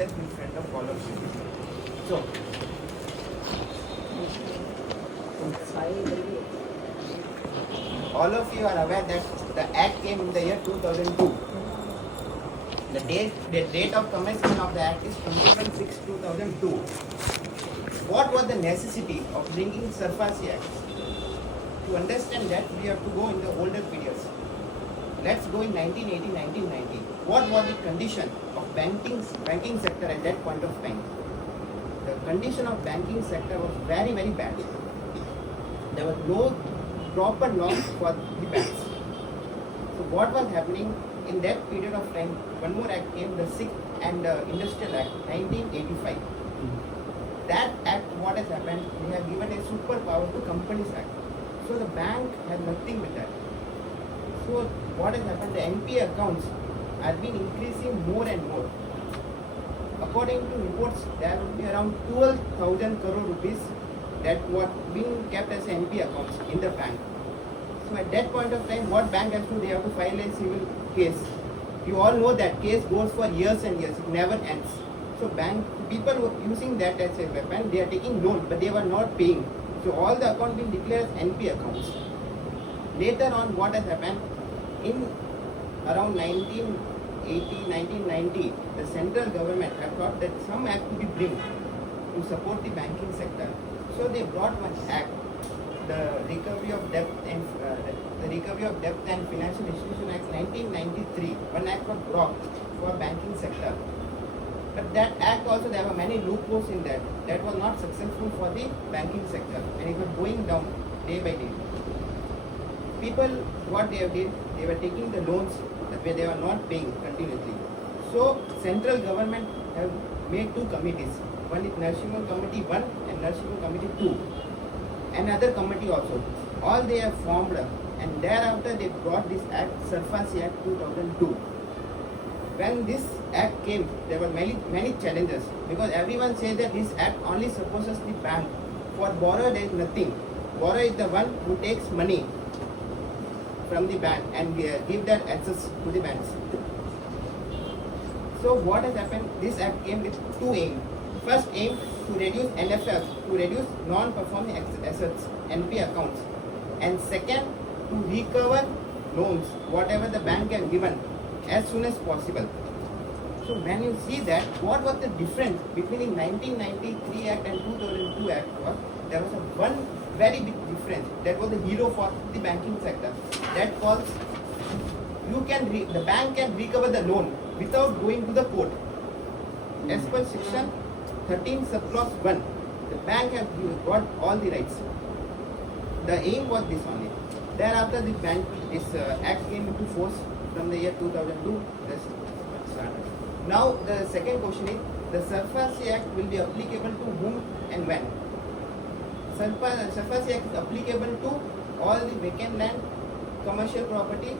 myself in front of all of you. So, all of you are aware that the Act came in the year 2002. The date of commencement of the Act is 21/6/2002. What was the necessity of bringing SARFASI Act? To understand that, we have to go in the older periods. Let's go in 1980, 1990. What was the condition of banking sector at that point of time? The condition of banking sector was very, very bad. There was no proper law for the banks. So what was happening in that period of time? One more act came, the Sixth and Industrial Act, 1985. That act, what has happened? They have given a superpower to Companies Act. So the bank has nothing with that. So what has happened? The NPA accounts have been increasing more and more. According to reports, there will be around 12,000 crore rupees that were being kept as NPA accounts in the bank. So at that point of time, what bank has to do? They have to file a civil case. You all know that case goes for years and years. It never ends. So people were using that as a weapon. They are taking loan, but they were not paying. So all the accounts being declared as NPA accounts. Later on, what has happened? In around 1980, 1990, the central government have thought that some act to be bring to support the banking sector. So they brought one act, the Recovery of Debt and Financial Institution Act 1993. One act was brought for banking sector. But that act also, there were many loopholes in that. That was not successful for the banking sector, and it was going down day by day. People, what they have did, they were taking the loans where they were not paying continuously. So central government have made two committees. One is Narsimha Committee 1 and Narsimha Committee 2. Another committee also. All they have formed, and thereafter they brought this act, SARFASI Act 2002. When this act came, there were many challenges, because everyone says that this act only supposes the bank. For borrower there is nothing. Borrower is the one who takes money from the bank and give that access to the banks. So what has happened? This act came with two aims. First aim, to reduce NFF, to reduce non-performing assets, NP accounts, and second, to recover loans, whatever the bank has given, as soon as possible. So when you see that, what was the difference between the 1993 Act and 2002 Act was, there was one very big difference. That was the hero for the banking sector. That was, the bank can recover the loan without going to the court. As per section 13 subclause 1, the bank has got all the rights. The aim was this only. Thereafter this act came into force from the year 2002. Now the second question is, the SARFASI Act will be applicable to whom and when? SARFASI Act is applicable to all the vacant land, commercial property,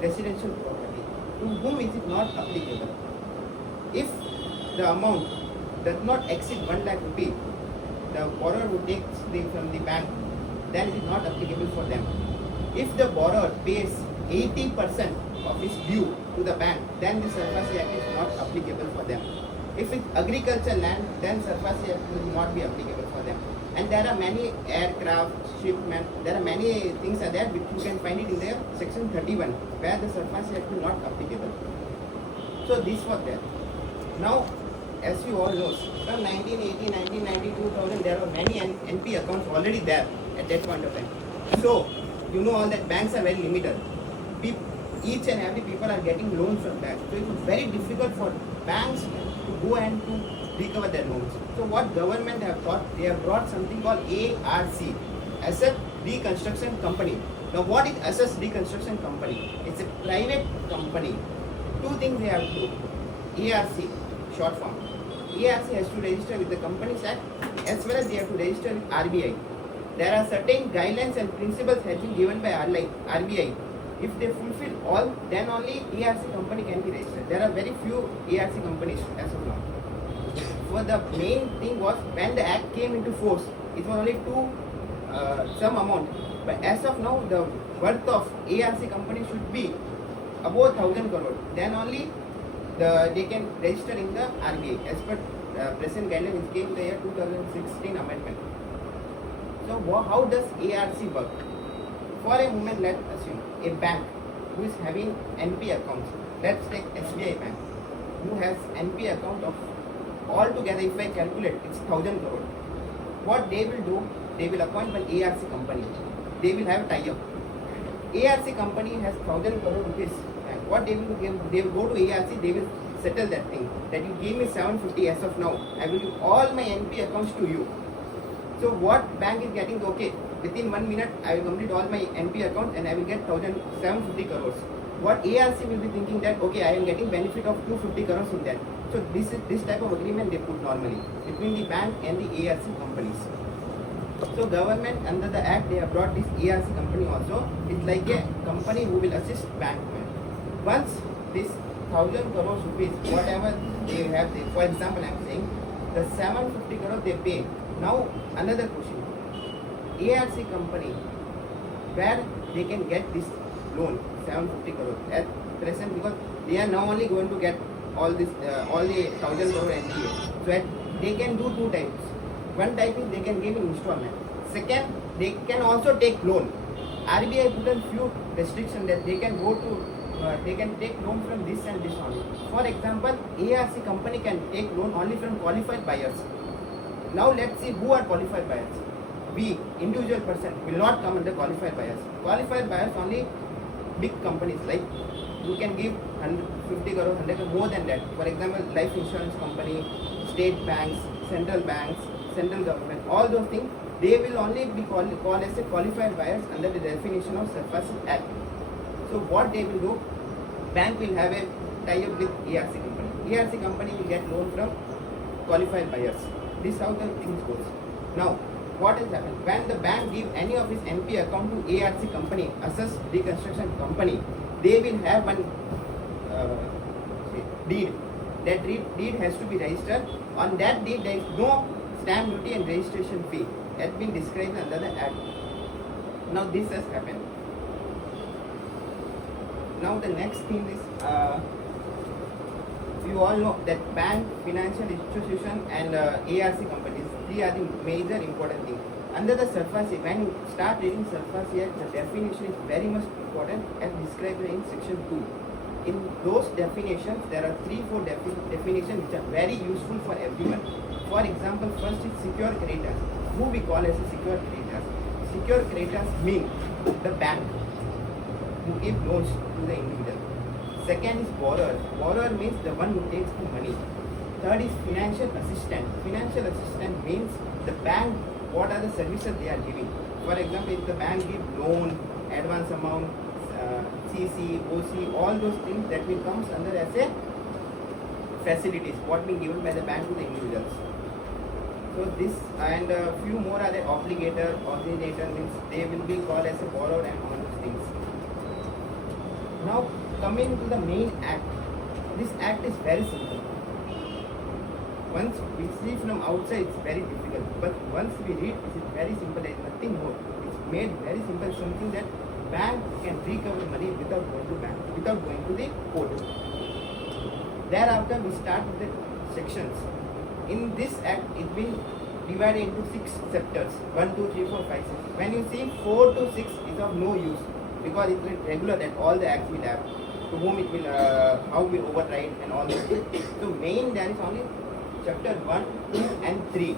residential property. To whom is it not applicable? If the amount does not exceed 1 lakh rupee, the borrower who takes from the bank, then it is not applicable for them. If the borrower pays 80% of his due to the bank, then the SARFASI Act is not applicable for them. If it's agricultural land, then SARFASI Act will not be applicable for them. And there are many aircraft, shipment, there are many things are there which you can find it in the section 31, where the SARFASI Act will not applicable. So this was there. Now, as you all know, from 1980, 1990, 2000, there were many NP accounts already there at that point of time. So, you know all that banks are very limited. Each and every people are getting loans from banks. So it was very difficult for banks to go and to recover their loans. So what government have thought, they have brought something called ARC, Asset Reconstruction Company. Now what is Asset Reconstruction Company? It's a private company. Two things they have to do. ARC, short form. ARC has to register with the Companies Act, as well as they have to register with RBI. There are certain guidelines and principles have been given by RBI. If they fulfill all, then only ARC company can be registered. There are very few ARC companies as of now. So the main thing was, when the act came into force, it was only some amount. But as of now, the worth of ARC company should be above 1,000 crore. Then only they can register in the RBI as per present guideline which came in the year 2016 amendment. So how does ARC work? For a moment, let's assume a bank who is having NP accounts. Let's take SBI Bank, who has NP account of altogether, if I calculate, it's 1,000 crore. What they will do, they will appoint one ARC company. They will have tie-up. ARC company has 1,000 crore rupees. And what they will do, they will go to ARC, they will settle that thing. That you give me 750 as of now. I will give all my NP accounts to you. So what bank is getting, okay, within 1 minute I will complete all my NP account and I will get 750 crores. What ARC will be thinking that, okay, I am getting benefit of 250 crores in that. So this type of agreement they put normally between the bank and the ARC companies. So government under the act, they have brought this ARC company also. It's like a company who will assist bank. Once this 1,000 crores rupees, whatever they have, for example, I am saying the 750 crores they pay. Now another question, ARC company, where they can get this loan 750 crores at present, because they are now only going to get all this all the 1,000 crore NPA. So they can do two types. One type is they can give in installment. Second, they can also take loan. RBI put a few restrictions that they can go to they can take loan from this and this only. For example, ARC company can take loan only from qualified buyers. Now let's see who are qualified buyers. We, individual person, will not come under qualified buyers. Qualified buyers only big companies, like you can give 150 crore, 100 crore, more than that. For example, life insurance company, state banks, central government, all those things, they will only be called as a qualified buyers under the definition of SARFASI Act. So what they will do, bank will have a tie-up with ARC company. ARC company will get loan from qualified buyers. This is how the things goes. Now, what has happened? When the bank give any of his NP account to ARC company, assess reconstruction company, they will have one deed. That deed has to be registered. On that deed, there is no stamp duty and registration fee. That has been described under the Act. Now this has happened. Now the next thing is, you all know that bank, financial institution and ARC companies, these are the major important things. Under the SARFASI, when you start reading SARFASI Act, the definition is very much important as described in section 2. In those definitions, there are 3-4 definitions which are very useful for everyone. For example, first is secure creditors, who we call as a secure creditors. Secure creditors mean the bank who give loans to the individual. Second is borrower. Borrower means the one who takes the money. Third is financial assistant. Financial assistant means the bank, what are the services they are giving. For example, if the bank gives loan, advance amount, CC, OC, all those things that will come under as a facilities, what being given by the bank to the individuals. So this and a few more are the obligator, originator means they will be called as a borrower and all those things. Now coming to the main act, this act is very simple. Once we see from outside, it's very difficult, but once we read, it is very simple. There is nothing more. It's made very simple, something that bank can recover money without going to bank, without going to the court. Thereafter, we start with the sections. In this act, it's been divided into 6 chapters: 1, 2, 3, 4, 5, 6. When you see 4 to 6 is of no use, because it is regular that all the acts will have, to whom it will, how we override and all those things. So main, there is only chapter 1, 2 and 3.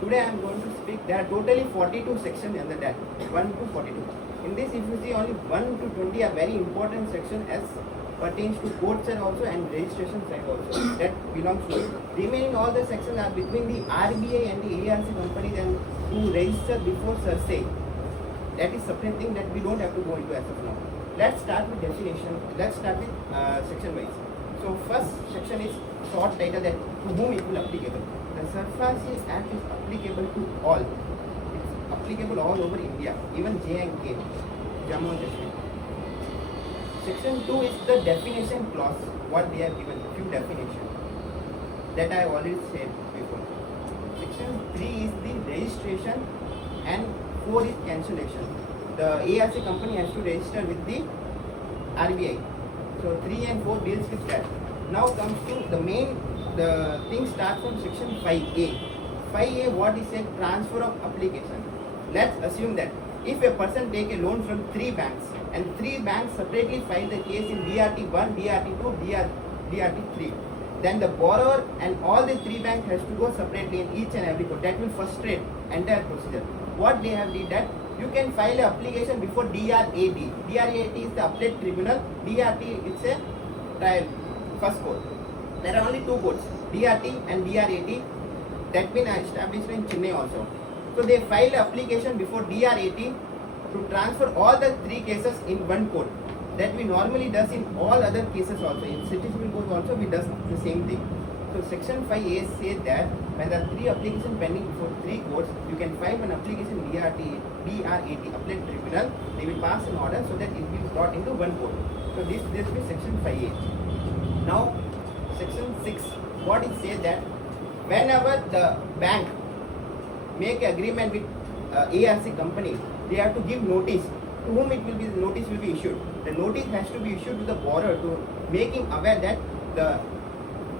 Today I am going to speak, there are totally 42 sections under that, 1 to 42. In this, if you see, only 1 to 20 are very important sections as pertains to court side also and registration side also, that belongs to it. Remaining all the sections are between the RBI and the ARC companies and who register before SARFASI. That is separate thing that we don't have to go into as of now. Let's start with definition. Let's start with section wise. So first section is short title, that to whom it will applicable. The SARFASI Act is applicable to all. It's applicable all over India, even J&K, Jammu and Kashmir. Section 2 is the definition clause, what they have given, few definitions that I already said before. Section 3 is the registration and 4 is cancellation. The ARC company has to register with the RBI. So 3 and 4 deals with that. Now comes to the thing starts from section 5A. 5A, what is a transfer of application. Let's assume that if a person take a loan from 3 banks and 3 banks separately file the case in DRT1, DRT2, DRT3, then the borrower and all the 3 banks has to go separately in each and every court. That will frustrate entire procedure. What they have did that you can file an application before DRAT. DRAT is the appellate tribunal. DRT is a trial first court. There are only 2 courts, DRT and DRAT, that been established in Chennai also. So they filed application before DRAT to transfer all the 3 cases in one court. That we normally does in all other cases also. In city civil court also we does the same thing. So section 5A says that when there are 3 applications pending before 3 courts, you can file an application DRAT, appellate tribunal. They will pass an order so that it will be brought into one court. So this will be section 5A. Now section 6, what it says that whenever the bank make agreement with ARC company, they have to give notice. To whom it will be, the notice will be issued. The notice has to be issued to the borrower to make him aware that the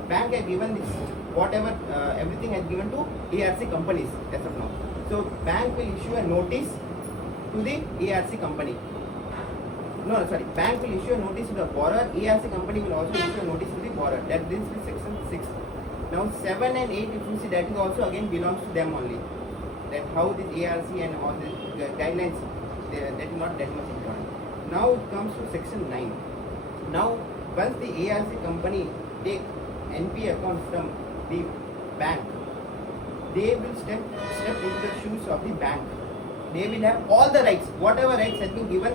bank has given this, whatever everything has given to ARC companies as of now. So bank will issue a notice to the ARC company. Bank will issue a notice to the borrower. ARC company will also issue a notice to the borrower. That brings to section 6. Now 7 and 8, if you see, that is also again belongs to them only. That how this ARC and all the guidelines, that is not that much important. Now it comes to section 9. Now once the ARC company take NP account from the bank, they will step into the shoes of the bank. They will have all the rights, whatever rights has been given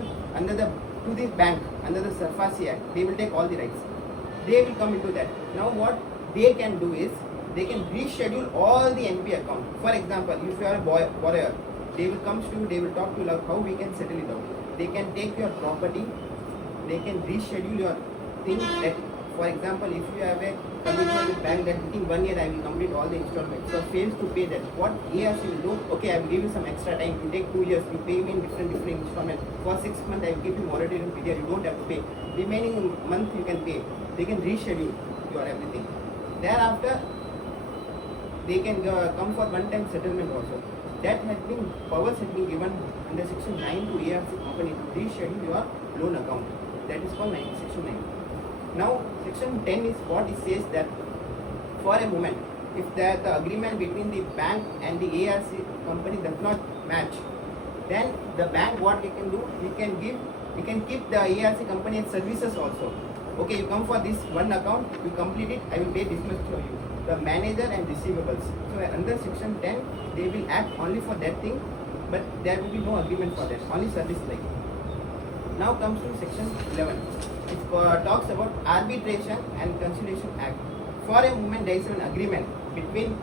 to the bank under the SARFASI Act. They will take all the rights. They will come into that. Now what they can do is, they can reschedule all the NP account. For example, if you are a borrower, they will come to you, they will talk to you like how we can settle it out. They can take your property, they can reschedule your things. That, for example, if you have a commitment with bank that within 1 year I will complete all the installments, so fails to pay that, what ARC will do, okay, I will give you some extra time, you take 2 years, you pay me in different installments. For 6 months I will give you moratorium period, you don't have to pay. Remaining month you can pay. They can reschedule your everything. Thereafter, they can come for one-time settlement also. That has been, powers has been given under section 9 to ARC company to reschedule your loan account. That is called section 9. Now section 10 is what it says that for a moment, if the agreement between the bank and the ARC company does not match, then the bank, what we can do, we can keep the ARC company as services also. Okay, you come for this one account, you complete it, I will pay this much for you. The manager and receivables. So under section 10, they will act only for that thing, but there will be no agreement for that, only service like. Now comes to section 11. It talks about Arbitration and Conciliation Act. For a moment, there is an agreement between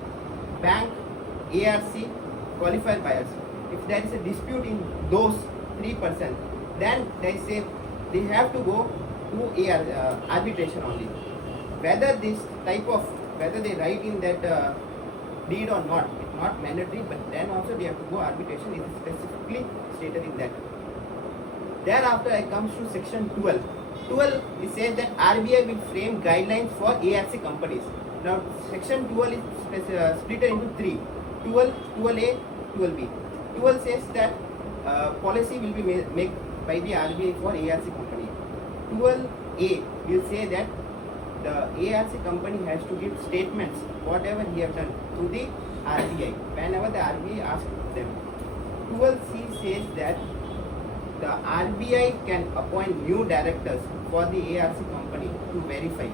bank, ARC, qualified buyers. If there is a dispute in those 3%, then they have to go to arbitration only. Whether they write in that deed or not, it's not mandatory, but then also they have to go arbitration. It is specifically stated in that. Thereafter, I comes to section 12. 12, it says that RBI will frame guidelines for ARC companies. Now, section 12 is split into 3. 12, 12A, 12B. 12 says that policy will be made by the RBI for ARC company. 12A will say that the ARC company has to give statements, whatever he have done, to the RBI, whenever the RBI asks them. 12C says that the RBI can appoint new directors for the ARC company to verify.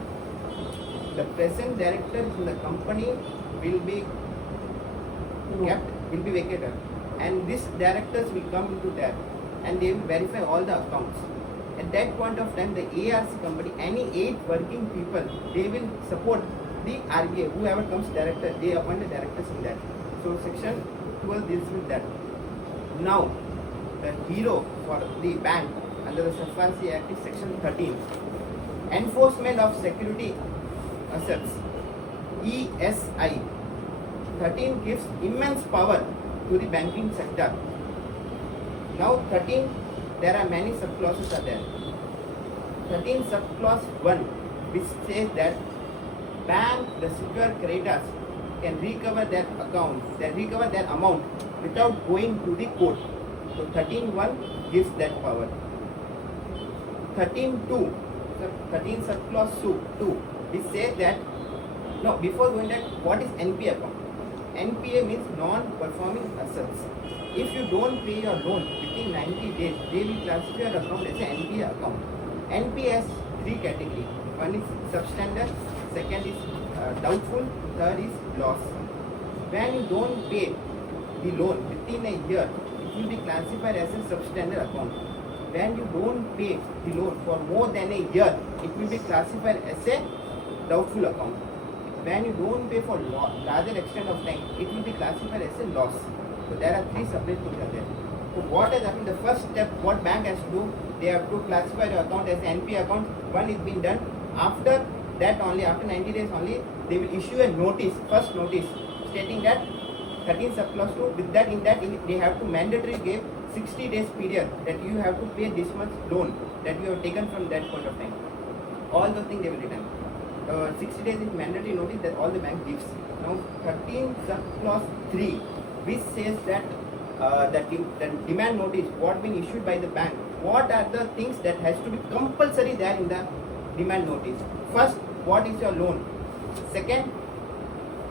The present directors in the company will be vacated, and these directors will come into that and they will verify all the accounts. At that point of time, the ARC company, any 8 working people, they will support the RBI. Whoever comes director, they appoint the directors in that. So section 12 deals with that. Now, the hero for the bank under the SARFASI Act is section 13. Enforcement of security assets, ESI. 13 gives immense power to the banking sector. Now 13, there are many subclauses are there. 13 subclause 1 which says that bank, the secured creditors can recover their account, they recover their amount without going to the court. So 13.1 gives that power. 13.2, 13 subclause 2, which says that, no, before going that, what is NPA account? NPA means non-performing assets. If you don't pay your loan within 90 days, they will classify your account as an NPA account. NPA has three categories. One is substandard, second is doubtful, third is loss. When you don't pay the loan within a year, it will be classified as a substandard account. When you don't pay the loan for more than a year, it will be classified as a doubtful account. When you don't pay for larger extent of time, it will be classified as a loss. So there are three separate things are there. So what has happened? The first step, what bank has to do, they have to classify the account as an NPA account. One is being done. After that only, after 90 days only, they will issue a notice, first notice, stating that 13 subclause 2. With that, in that they have to mandatory give 60 days period that you have to pay this much loan that you have taken from that point of time. All those things they will return. 60 days is mandatory notice that all the bank gives. Now 13 subclause 3, which says that the demand notice what been issued by the bank. What are the things that has to be compulsory there in the demand notice? First, what is your loan? Second,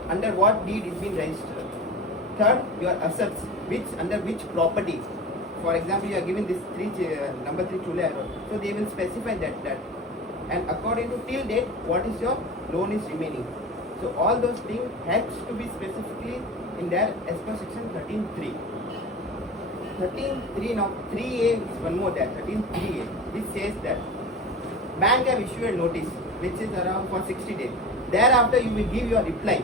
under what deed is being registered? Third, your assets, under which property. For example, you are given this number 3 Chule Road. So they will specify that. And according to till date, what is your loan is remaining. So all those things has to be specifically in there as per section 13.3. 13.3 now 3A is one more there, 13.3A, which says that bank have issued a notice which is around for 60 days. Thereafter you will give your reply,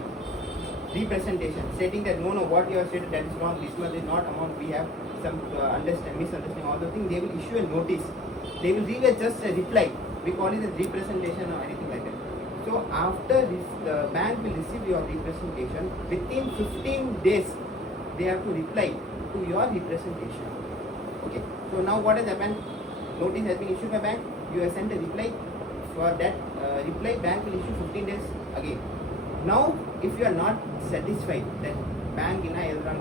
representation, stating that no, what you have stated that is wrong, this much is not amount, we have some misunderstanding, all those things. They will issue a notice. They will give just a reply. We call it a representation or anything like that. So after this, the bank will receive your representation. Within 15 days, they have to reply to your representation. Okay. So now what has happened? Notice has been issued by bank. You have sent a reply. For that reply, bank will issue 15 days again. Now, if you are not satisfied that bank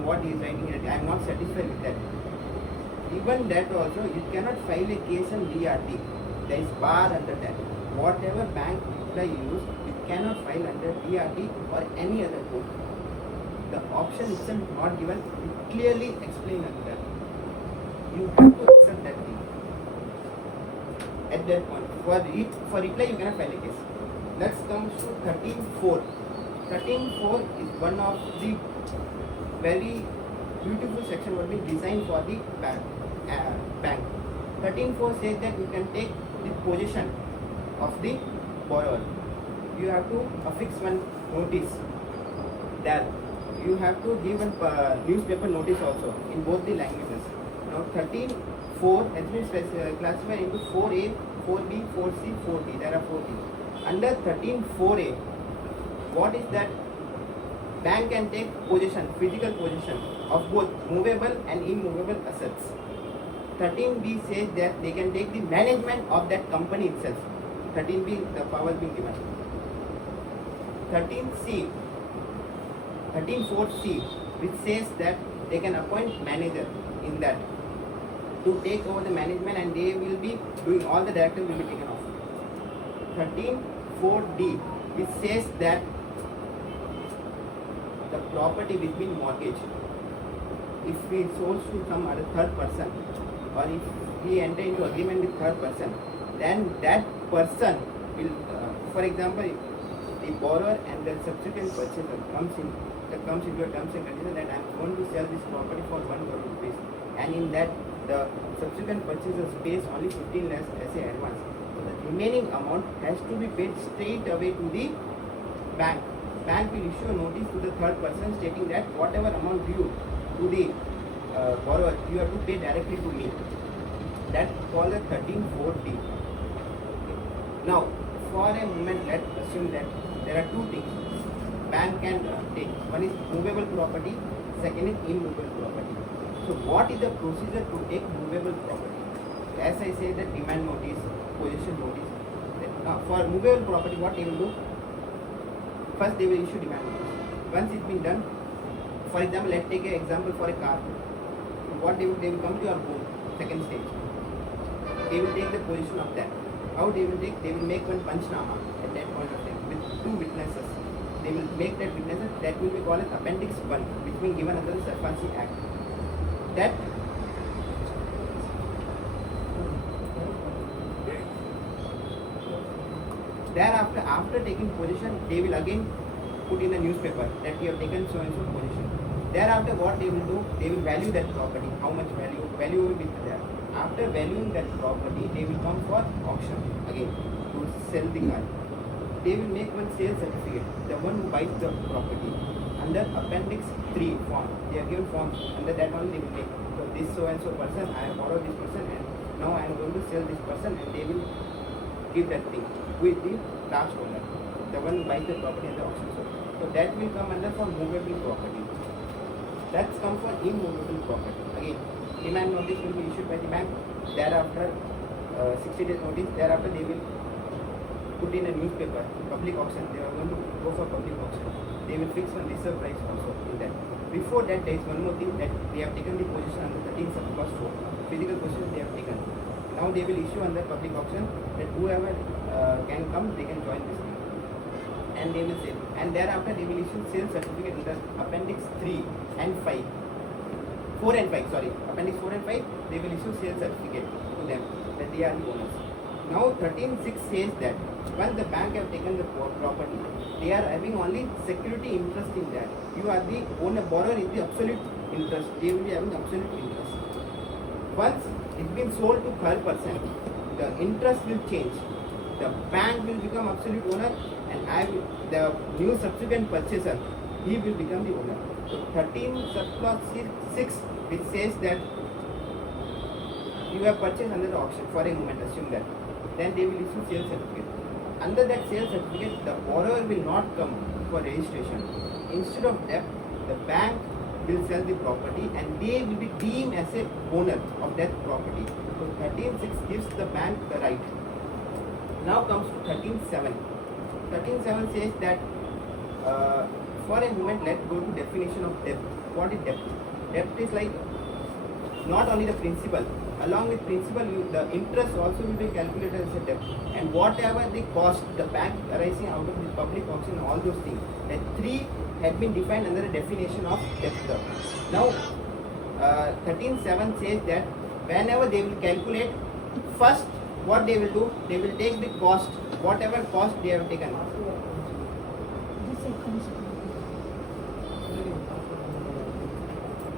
what he is writing here, I am not satisfied with that. Even that also, you cannot file a case on DRT. There is bar under that. Whatever bank reply you use, you cannot file under DRT or any other court. The option itself is not given. It clearly explained under that. You have to accept that thing. At that point, for reply you cannot file a case. Let's come to 13.4. 13.4 is one of the very beautiful section what been designed for the bank. 13.4 says that you can take the possession of the borrower. You have to affix one notice that you have to give a newspaper notice also in both the languages. Now 13.4 has been classified into 4A, 4B, 4C, 4D. There are 4 things. Under 13.4A, what is that? Bank can take possession, physical possession of both movable and immovable assets. 13B says that they can take the management of that company itself. 13B, the power being given. 13C, 13.4C, which says that they can appoint manager in that to take over the management, and they will be doing all the directors will be taken off. 13.4D, which says that the property which been mortgaged, if we sold to some other third person, or if we enter into agreement with third person, then that person will, for example, the borrower and the subsequent purchaser comes into a terms and conditions that I am going to sell this property for 1 crore rupees, and in that the subsequent purchaser pays only 15 lakhs as a advance. So the remaining amount has to be paid straight away to the bank. Bank will issue a notice to the third person stating that whatever amount due to the borrower, you have to pay directly to me. That's called a 13.4D. Okay. Now, for a moment, let's assume that there are two things bank can take. One is movable property, second is immovable property. So, what is the procedure to take movable property? As I say, the demand notice, possession notice. The For movable property, what they will do? First, they will issue demand notice. Once it's been done, for example, let's take an example for a car. What they will come to your home, second stage. They will take the position of that. How they will take? They will make one panchnama at that point of time with two witnesses. They will make that witnesses. That will be called as Appendix 1, which will be given under the SARFASI Act. That thereafter, after taking position, they will again put in a newspaper that we have taken so and so position. Thereafter, what they will do? They will value that property. How much value? Value will be there. After valuing that property, they will come for auction again to sell the car. They will make one sales certificate. The one who buys the property under Appendix 3 form. They are given forms. Under that only they will make. So this so and so person, I have borrowed this person, and now I am going to sell this person, and they will give that thing with the last owner, the one who buys the property at the auction. So that will come under for movable property. That's come for immovable property. Again, demand notice will be issued by the bank. Thereafter, 60 days notice. Thereafter, they will put in a newspaper, public auction. They are going to go for public auction. They will fix one reserve price also in that. Before that, there is one more thing that they have taken the position under 13 sub-clause 4. Physical position they have taken. Now they will issue under public auction that whoever can come, they can join this thing. And they will sell. And thereafter, they will issue sales certificate under Appendix 3 and 5. 4 and 5, sorry. Appendix 4 and 5, they will issue sales certificate to them that they are the owners. Now 13.6 says that once the bank have taken the property, they are having only security interest in that. You are the owner, borrower is the absolute interest. They will be having absolute interest. Once it's been sold to third person, the interest will change. The bank will become absolute owner, and the new subsequent purchaser, he will become the owner. So 13 subclause 6, which says that you have purchased under the auction for a moment, assume that. Then they will issue sales certificate. Under that sales certificate, the borrower will not come for registration. Instead of that, the bank will sell the property and they will be deemed as a owner of that property. So 13.6 gives the bank the right. Now comes to 13.7. 13.7 says that for a moment, let's go to definition of debt. What is debt? Debt is like not only the principal. Along with principal, the interest also will be calculated as a debt. And whatever the cost, the bank arising out of the public auction, all those things. The three had been defined under the definition of debtor. Now, 13.7 says that whenever they will calculate, first what they will do, they will take the cost, whatever cost they have taken.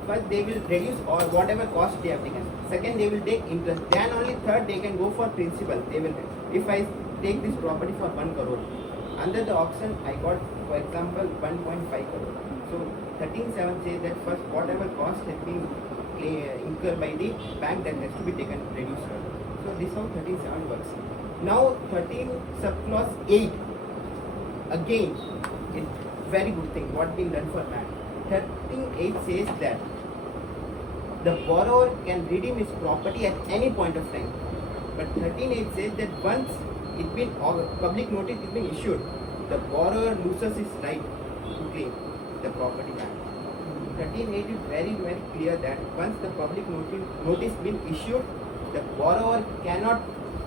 First they will reduce or whatever cost they have taken. Second, they will take interest. Then only third, they can go for principal. They will, if I take this property for 1 crore, under the auction I got, for example, 1.5 crore. So 13.7 says that first whatever cost has been incurred by the bank, that has to be taken, reduced. So this is how 13.7 works. Now 13 subclause 8. Again, it's very good thing what being done for bank. 13.8 says that the borrower can redeem his property at any point of time. But 13.8 says that once it been public notice is been issued, the borrower loses his right to claim the property back. 13.8 is very clear that once the public notice been issued, the borrower cannot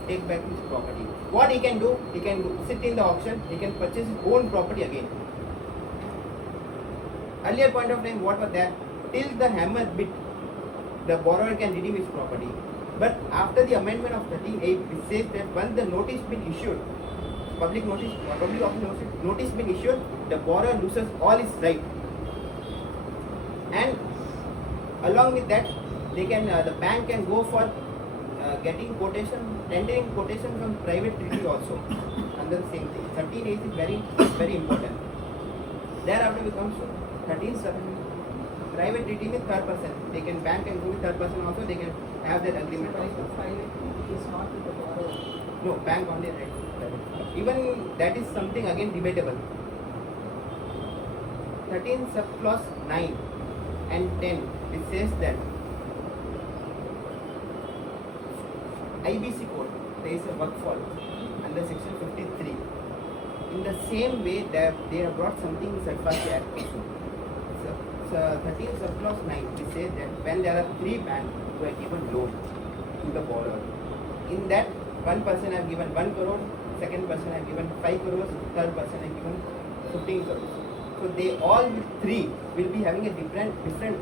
take back his property. What he can do? He can sit in the auction, he can purchase his own property again. Earlier point of time, what was that? Till the hammer bit, the borrower can redeem his property. But after the amendment of 13.8, it says that once the notice been issued, public notice, public notice been issued, the borrower loses all his right. And along with that, they can the bank can go for getting quotation, tendering quotation from private treaty also under the same thing. 13.8 is very important. Thereafter we come to 13.7. Private treaty with third person. They can bank and go with third person also. They can have that agreement also. Private is not with the borrower. No, bank only right. Even that is something again debatable. 13 subclause 9 and 10, it says that IBC code, there is a workfall under under section 53. In the same way, they have brought something in SARFASI Act also. So 13 subclause 9, we say that when there are three banks who have given loan to the borrower, in that one person have given 1 crore, second person have given 5 crores, third person have given 15 crores. So they all three will be having a different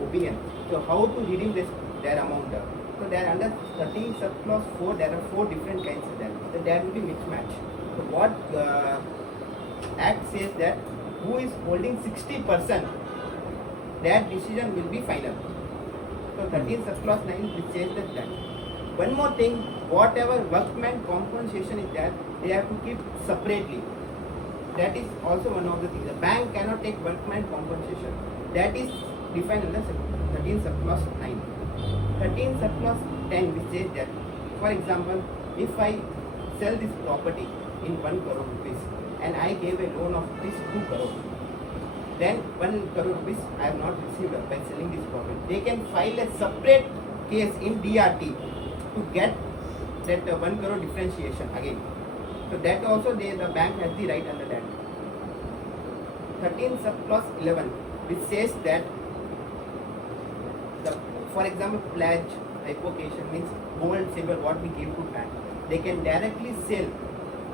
opinion. So how to redeem their amount? So there under 13 subclause 4, there are 4 different kinds of them. So there will be mismatch. So what Act says that who is holding 60%, that decision will be final. So 13 subclause 9 which says that. One more thing, whatever workman compensation is there, they have to keep separately. That is also one of the things. The bank cannot take workman compensation. That is defined under 13 subclause 9. 13 subclause 10 which says that, for example, if I sell this property in 1 crore rupees and I gave a loan of this 2 crore, then 1 crore rupees I have not received by selling this property. They can file a separate case in DRT to get that 1 crore differentiation again. So that also the bank has the right under that. 13 subclause 11 which says that for example pledge, hypothecation means gold, silver what we give to bank. They can directly sell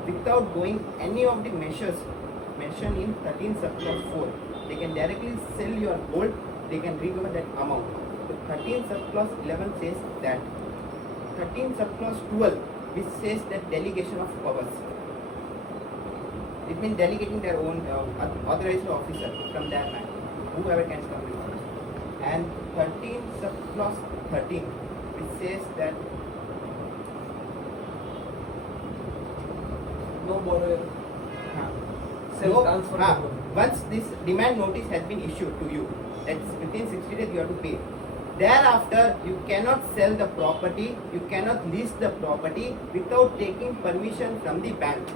without going any of the measures mentioned in 13 subclause 4. They can directly sell your gold, they can recover that amount. So 13 subclause 11 says that. 13 subclause 12 which says that delegation of powers. It means delegating their own authorized officer from their bank, whoever can come with it. And 13 subclause 13 which says that no borrower. Once this demand notice has been issued to you, that's within 60 days you have to pay. Thereafter, you cannot sell the property, you cannot lease the property without taking permission from the bank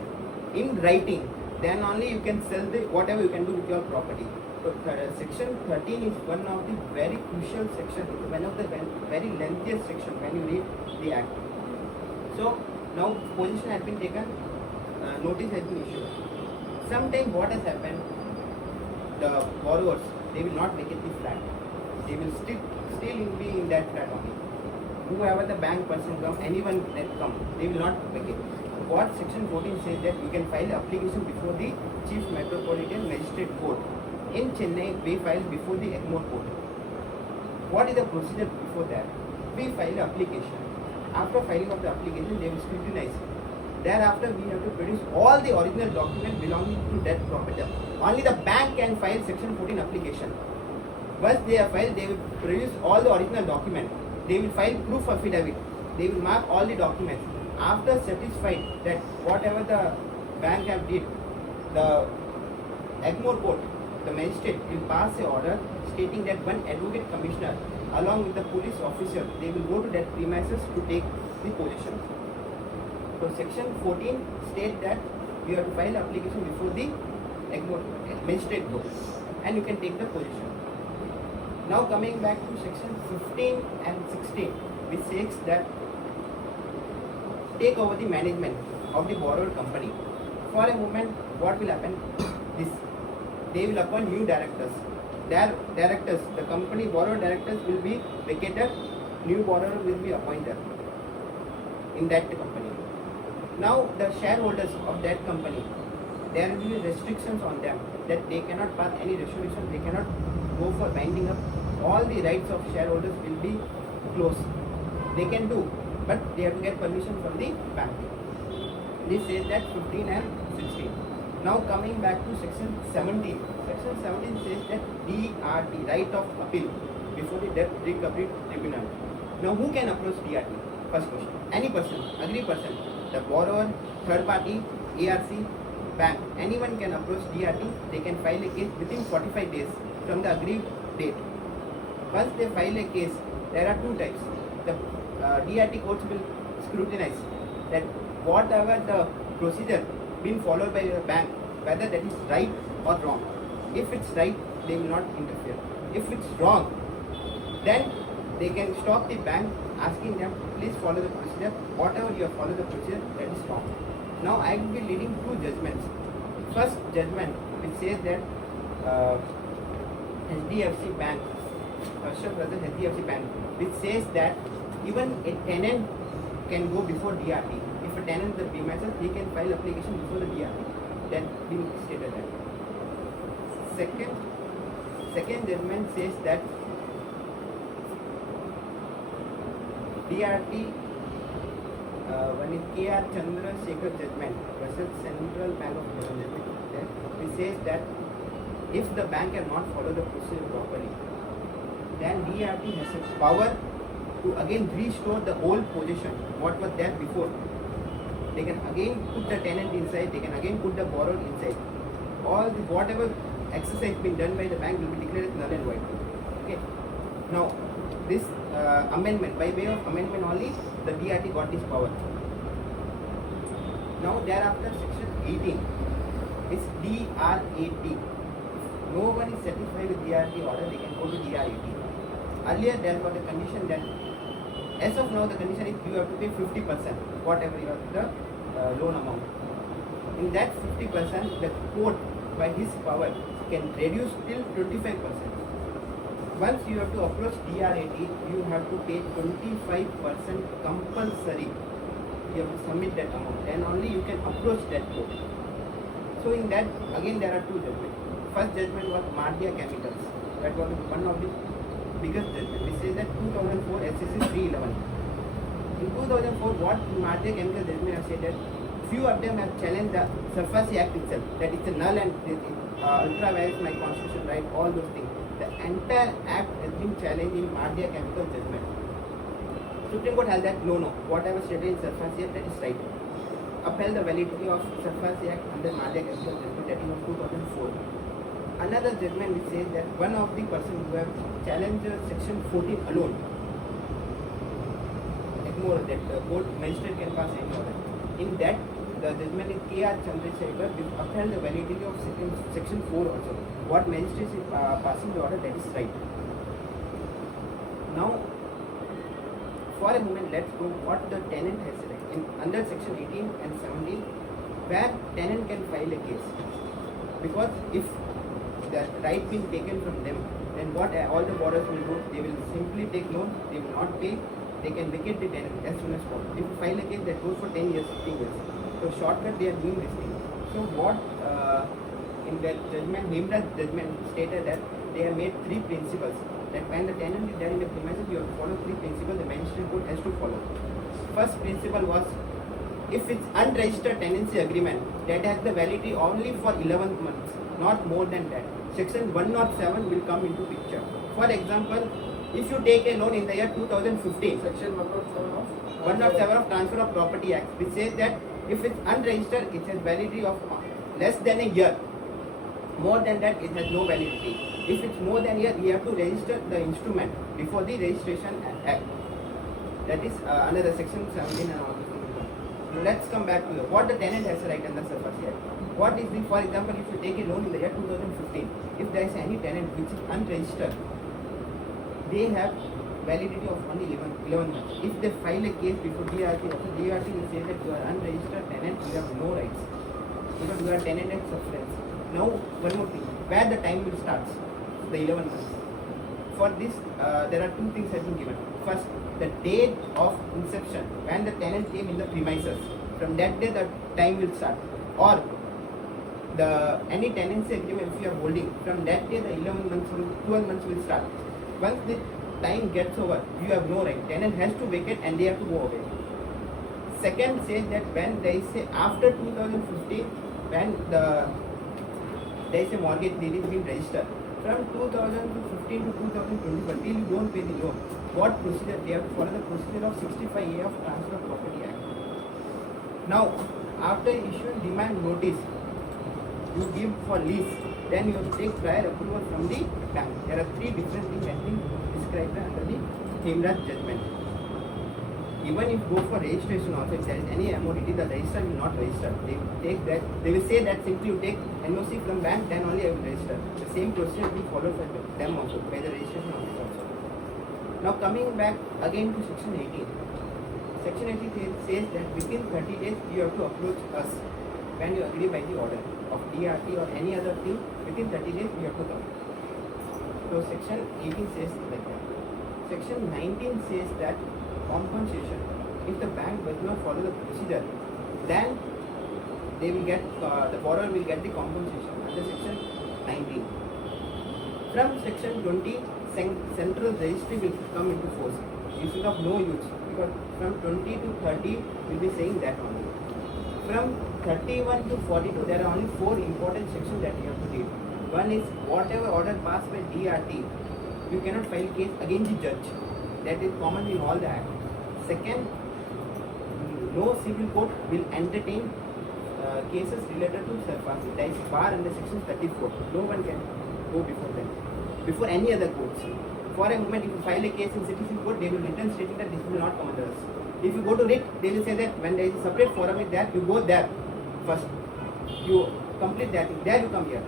in writing. Then only you can sell whatever you can do with your property. So section 13 is one of the very crucial sections, one of the very lengthiest section when you read the act. So now position has been taken, notice has been issued. Sometimes what has happened, the borrowers, they will not vacate the flat. They will still be in that flat only. Whoever the bank person come, anyone that come, they will not vacate. What section 14 says that you can file application before the Chief Metropolitan Magistrate Court. In Chennai, we file before the Egmore Court. What is the procedure before that? We file application. After filing of the application, they will scrutinize. Thereafter, we have to produce all the original documents belonging to that property. Only the bank can file section 14 application. Once they are filed, they will produce all the original documents. They will file proof affidavit. They will mark all the documents. After satisfied that whatever the bank have did, the Egmore Court, the magistrate will pass a order stating that one advocate commissioner along with the police officer, they will go to that premises to take the possession. So section 14 states that you have to file application before the Egmore magistrate court and you can take the possession. Now coming back to section 15 and 16 which says that take over the management of the borrowed company. For a moment, what will happen? They will appoint new directors. Their directors, the company borrower directors will be vacated, new borrower will be appointed in that company. Now the shareholders of that company, there will be restrictions on them that they cannot pass any resolution, they cannot go for binding up. All the rights of shareholders will be closed. They can do, but they have to get permission from the bank. This says that 15 and 16. Now coming back to section 17. Section 17 says that DRT, right of appeal before the debt recovery tribunal. Now who can approach DRT? First question. Any person, agree person, the borrower, third party, ARC, bank, anyone can approach DRT. They can file a case within 45 days from the agreed date. Once they file a case, there are two types. The DRT courts will scrutinize that whatever the procedure being followed by the bank, whether that is right or wrong. If it's right, they will not interfere. If it's wrong, then they can stop the bank asking them, please follow the procedure. Whatever you have followed the procedure, that is wrong. Now I will be leading two judgments. First judgment which says that HDFC Bank, HDFC Bank, which says that even a tenant can go before DRT. If a tenant is the premises, he can file application before the DRT. That being stated that. Second judgment says that DRT, one is KR Chandrasekhar judgment versus Central Bank of India judgment, which says that if the bank cannot follow the procedure properly, then DRT has a power to again restore the old possession, what was there before. They can again put the tenant inside, they can again put the borrower inside. All the, whatever exercise been done by the bank will be declared as null and void. Okay. Now, this amendment, by way of amendment only, the DRT got this power. Now, thereafter, section 18 is DRAT. No one is satisfied with DRT order, they can go to DRAT. Earlier, there was a condition that, as of now, the condition is you have to pay 50%, whatever you have the loan amount. In that 50%, the court, by his power, can reduce till 25%. Once you have to approach DRAT, you have to pay 25% compulsory. You have to submit that amount, then only you can approach that court. So in that, again there are two judgments. First judgment was Mardia Chemicals. That was one of the biggest judgment. This is that 2004 SAC 311. In 2004, what Mardia Chemicals judgment have said that few of them have challenged the SARFASI Act itself, that it's a null and ultra vires my constitutional right, all those things. The entire act has been challenged in Mardia Chemicals judgment. Supreme Court held that no, whatever stated in SARFASI Act, that is right. Upheld the validity of SARFASI Act under Mardia Chemicals judgment, that is of 2004. Another judgment which says that one of the persons who have challenged section 14 alone, ignore that the court magistrate can pass any order. In that, the judgment is KR Chandrasekhar, which upheld the validity of section 4 also. What magistrate is passing the order, that is right. Now, for a moment, let's go what the tenant has right. Under section 18 and 17, where tenant can file a case. Because if the right being taken from them, then what all the borrowers will do, they will simply take loan, they will not pay, they can vacate the tenant as soon as possible. If you file a case that goes for 10 years, 15 years. So shortcut they are doing this thing. So what in that judgment, Himraj judgment stated that they have made three principles. That when the tenant is there in the premises, you have to follow three principles the magistrate court has to follow. First principle was, if it's unregistered tenancy agreement, that has the validity only for 11 months, not more than that. Section 107 will come into picture. For example, if you take a loan in the year 2015, Section 107 of Transfer of Property Act, which says that if it's unregistered, it has validity of less than a year. More than that, it has no validity. If it's more than a year, you have to register the instrument before the registration act. That is another section 17 and all. Let's come back to what the tenant has a right under SARFASI Act. What is the, for example, if you take a loan in the year 2015, if there is any tenant which is unregistered, they have validity of only 11 months. If they file a case before DRT, DRT will say that you are unregistered tenant, you have no rights because you are tenant at substance. Now, one more thing, where the time will start, the 11 months. For this, there are two things that have been given. First, the date of inception, when the tenant came in the premises. From that day, the time will start. Or the any tenancy agreement if you are holding, from that day, the 11 months, 12 months will start. Once the time gets over, you have no right. Tenant has to vacate and they have to go away. Second says that when they say after 2015, when there is a mortgage deed is being registered, from 2015 to 2021 till you don't pay the loan, what procedure they have to follow? The procedure of 65A of Transfer of Property Act. Now, after issuing demand notice, you give for lease, then you have to take prior approval from the bank. There are three different things that have been described under the Himraj judgment. Even if go for registration also, if there is any MODD, the registrar will not register. They will take that. They will say that simply you take NOC from bank, then only I will register. The same procedure will be followed by them also, by the registration office also. Now coming back again to section 18. Section 80 says that within 30 days you have to approach us when you agree by the order of DRT or any other thing. Within 30 days you have to come. So section 18 says like that. Section 19 says that compensation, if the bank does not follow the procedure, then they will get the borrower will get the compensation under section 19. From section 20, central registry will come into force. This is of no use because from 20 to 30 will be saying that only. From 31 to 42 there are only 4 important sections that you have to read. One is whatever order passed by DRT, you cannot file case against the judge. That is common in all the acts. Second, no civil court will entertain cases related to SARFASI. That is bar under section 34. No one can go before them, before any other courts. For a moment, if you file a case in citizen court, they will return stating that this will not come under us. If you go to writ, they will say that when there is a separate forum with that, you go there first. You complete that thing, there you come here.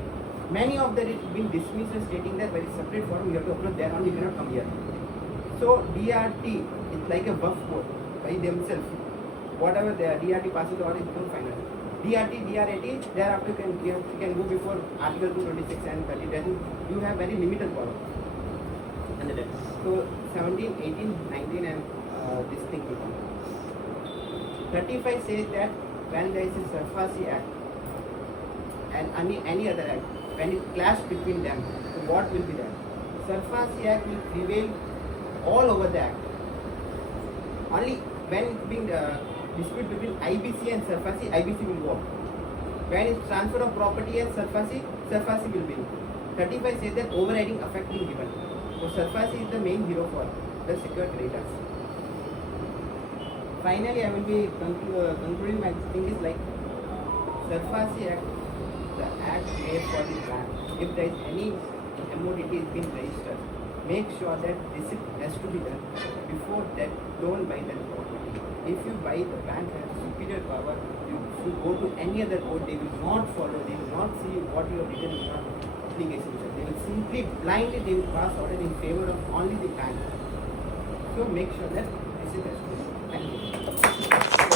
Many of the writs have been dismissed as stating that there is a separate forum, you have to approach there only, you cannot come here. So DRT is like a buff code by themselves. Whatever the DRT passes the order, it becomes final. DRT, DRAT, thereafter you can go before Article 226 and 30. Then you have very limited power under that. So 17, 18, 19 and this thing will come. 35 says that when there is a SARFASI Act and any other act, when it clash between them, so what will be there? SARFASI Act will prevail all over the act. Only when it's been dispute between IBC and SARFASI, IBC will go up. When it's transfer of property and SARFASI, SARFASI will win. 35 says that overriding effect will given. So SARFASI is the main hero for the secured creditors. Finally, I will be concluding my thing is like SARFASI Act, the act made for the bank. If there is any MODT is being registered, make sure that this has to be done. Before that, don't buy that property. If you buy, the bank has superior power. If you go to any other court, they will not follow. They will not see what you have written in your application. They will simply blindly they will pass order in favor of only the bank. So make sure that this is as. Thank you.